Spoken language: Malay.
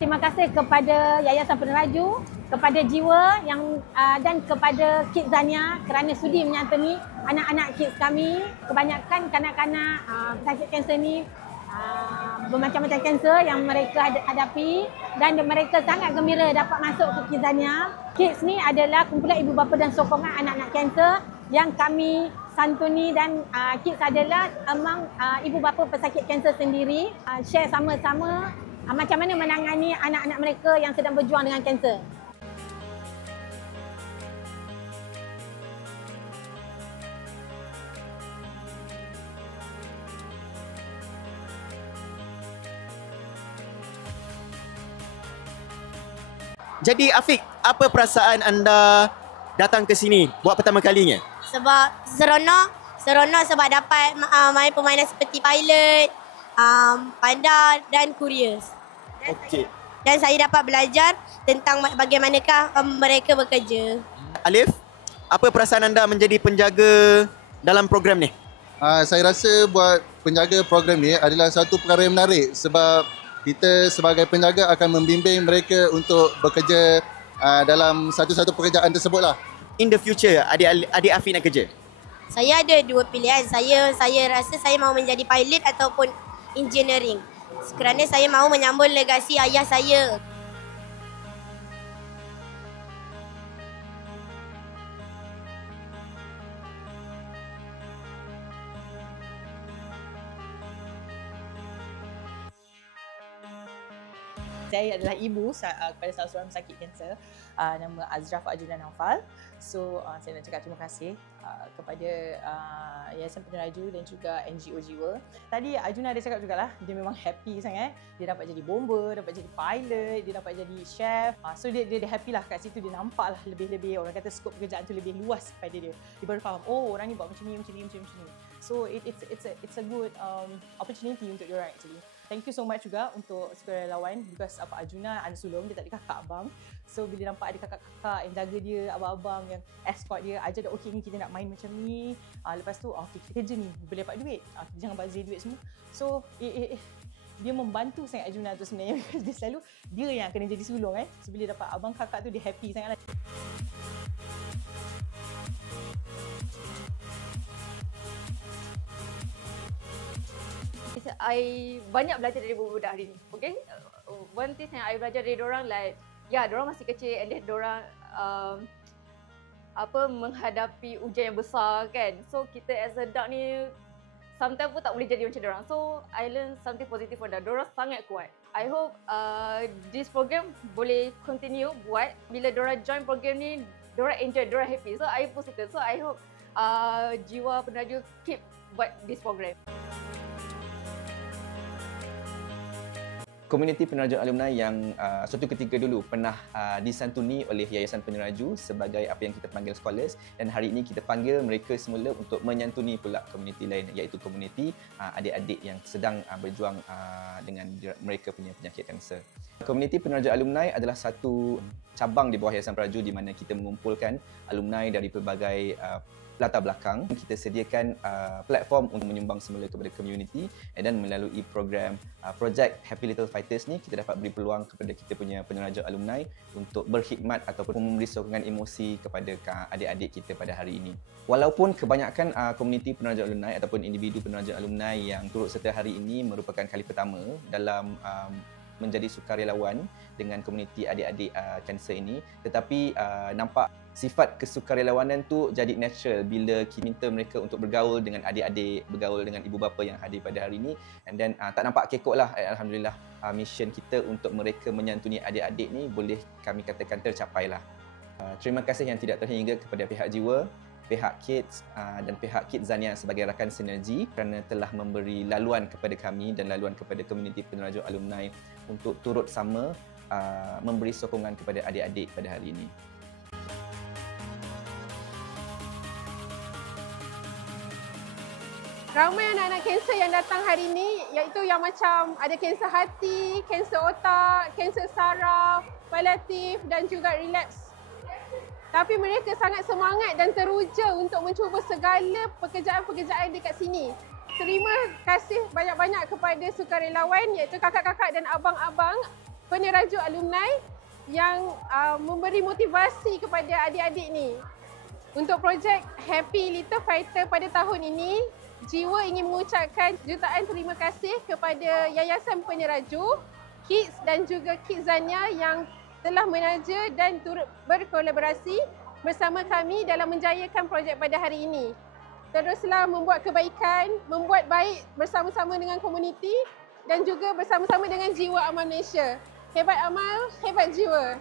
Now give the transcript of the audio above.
Terima kasih kepada Yayasan Peneraju, kepada Jiwa yang dan kepada Kidzania kerana sudi menyantuni anak-anak kids kami. Kebanyakan kanak-kanak pesakit kanser ni bermacam-macam kanser yang mereka hadapi dan mereka sangat gembira dapat masuk ke Kidzania. Kids ni adalah kumpulan ibu bapa dan sokongan anak-anak kanser yang kami santuni dan kids adalah among ibu bapa pesakit kanser sendiri. Share sama-sama macam mana menangani anak-anak mereka yang sedang berjuang dengan kanser. Jadi Afiq, apa perasaan anda datang ke sini buat pertama kalinya? Sebab seronok sebab dapat main permainan seperti pilot, panda dan Curious. Okey. Dan saya dapat belajar tentang bagaimanakah mereka bekerja. Alif, apa perasaan anda menjadi penjaga dalam program ni? Saya rasa buat penjaga program ni adalah satu perkara yang menarik sebab kita sebagai penjaga akan membimbing mereka untuk bekerja dalam satu-satu pekerjaan tersebutlah. In the future, adik Afiq nak kerja? Saya ada dua pilihan. Saya rasa saya mahu menjadi pilot ataupun engineering. Kerana saya mahu menyambung legasi ayah saya. Saya adalah ibu kepada salah seorang pesakit kanser nama Azraf Arjuna Naufal. So saya nak cakap terima kasih kepada Yayasan Peneraju dan juga NGO Jiwa. Tadi Arjuna ada cakap jugalah, dia memang happy sangat. Dia dapat jadi bomber, dapat jadi pilot, dia dapat jadi chef. So dia happy lah kat situ, dia nampak lah lebih-lebih, orang kata skop pekerjaan tu lebih luas kepada dia. Dia baru faham, oh orang ni buat macam ni. So it's a good opportunity untuk diorang actually. Thank you so much juga untuk sukarelawan because Arjuna anak sulung, dia tak ada kakak abang. So bila nampak ada kakak-kakak yang jaga dia, abang-abang yang escort dia, ajar dia okey ni kita nak main macam ni. Lepas tu okey kita kerja ni, boleh dapat duit. Kita jangan bazir duit semua. So dia membantu sangat Arjuna tu sebenarnya because dia selalu dia yang kena jadi sulung So bila dapat abang kakak tu dia happy sangatlah. I banyak belajar dari budak-budak hari ni. Okay? One thing yang I belajar dari diorang like, diorang masih kecil and then diorang menghadapi ujian yang besar kan. So kita as adult ni sometimes pun tak boleh jadi macam diorang. So I learn something positive from them. Diorang sangat kuat. I hope this program boleh continue buat. Bila diorang join program ni, diorang enjoy, diorang happy. So I pun suka. So I hope Jiwa Peneraju keep buat this program. Komuniti penerjun alumni yang suatu ketika dulu pernah disantuni oleh Yayasan Peneraju sebagai apa yang kita panggil scholars, dan hari ini kita panggil mereka semula untuk menyantuni pula komuniti lain, iaitu komuniti adik-adik yang sedang berjuang dengan mereka punya penyakit kanser. Komuniti penerjun alumni adalah satu cabang di bawah Yayasan Peneraju di mana kita mengumpulkan alumni dari pelbagai latar belakang. Kita sediakan platform untuk menyumbang semula kepada komuniti, dan melalui program projek Happy Little Fighters ni kita dapat beri peluang kepada kita punya peneraju alumni untuk berkhidmat ataupun memberi sokongan emosi kepada adik-adik kita pada hari ini. Walaupun kebanyakan komuniti peneraju alumni ataupun individu peneraju alumni yang turut serta hari ini merupakan kali pertama dalam menjadi sukarelawan dengan komuniti adik-adik kanser ini, tetapi nampak sifat kesukarelawanan tu jadi natural bila kita minta mereka untuk bergaul dengan adik-adik, bergaul dengan ibu bapa yang hadir pada hari ini, and then tak nampak kekok lah. Alhamdulillah, mission kita untuk mereka menyantuni adik-adik ni boleh kami katakan tercapai lah. Terima kasih yang tidak terhingga kepada pihak Jiwa, pihak Kids dan pihak Kidzania sebagai rakan sinergi kerana telah memberi laluan kepada kami dan laluan kepada komuniti peneraju alumni untuk turut sama memberi sokongan kepada adik-adik pada hari ini. Ramai anak-anak kanser yang datang hari ini, iaitu yang macam ada kanser hati, kanser otak, kanser saraf, paliatif dan juga relapse. Tapi mereka sangat semangat dan teruja untuk mencuba segala pekerjaan-pekerjaan dekat sini. Terima kasih banyak-banyak kepada sukarelawan, iaitu kakak-kakak dan abang-abang peneraju alumni yang memberi motivasi kepada adik-adik ni. Untuk projek Happy Little Fighter pada tahun ini, Jiwa ingin mengucapkan jutaan terima kasih kepada Yayasan Penyeraju, KIDS dan juga Kidzania yang telah menaja dan turut berkolaborasi bersama kami dalam menjayakan projek pada hari ini. Teruslah membuat kebaikan, membuat baik bersama-sama dengan komuniti dan juga bersama-sama dengan jiwa amal Malaysia. Hebat amal, hebat jiwa.